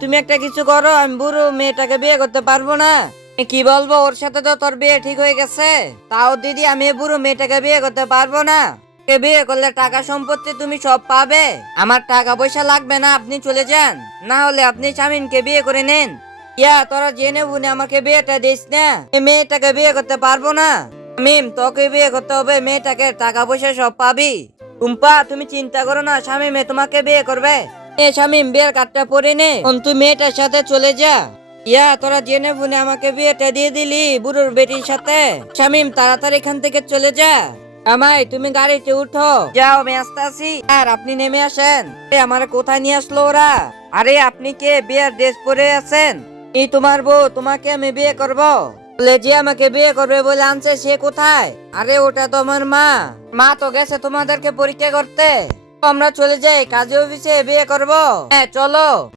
তুমি একটা কিছু করো, আমি বুড়ো মেয়েটাকে বিয়ে করতে পারবো না। আমি কি বলবো, ওর সাথে তো তোর বিয়ে ঠিক হয়ে গেছে। তাও দিদি আমি এই বুড়ো মেয়েটাকে বিয়ে করতে পারবো না। এ বিয়ে করলে টাকা সম্পত্তি তুমি সব পাবে, আমার টাকা পয়সা লাগবে না, আপনি চলে যান। না হলে আপনি শামীমকে বিয়ে করে নেন। তোরা জেনে বুনে আমাকে বিয়েটা দিস না, এই মেয়েটাকে বিয়ে করতে পারবো না। শামীম, তোকে বিয়ে করতে হবে, মেয়েটাকে টাকা পয়সা সব পাবি। টুম্পা, তুমি চিন্তা করো না, শামীমে তোমাকে বিয়ে করবে। শামীম, বিয়ের কার্ডটা পরে নে, তুই মেয়েটার সাথে চলে যা। তোরা জেনে বুনে আমাকে বিয়েটা দিয়ে দিলি বুড়োর বেটির সাথে। শামীম, তাড়াতাড়ি এখান থেকে চলে যা। আমাই, তুমি গাড়িতে উঠো, যাও, আমি আসতে আসি। আর আপনি নেমে আসেন। আমার কোথায় নিয়ে আসলো ওরা? আরে আপনি কে, বিয়ের ড্রেস পরে আছেন? এই তোমার বউ, তোমাকে আমি বিয়ে করব। বলে যে আমাকে বিয়ে করবে বলে আনছে, সে কোথায়? আরে ওটা তো আমার মা। মা তো গেছে তোমাদেরকে পরীক্ষা করতে। আমরা চলে যাই, কাজী অফিসে বিয়ে করব। হ্যাঁ চলো।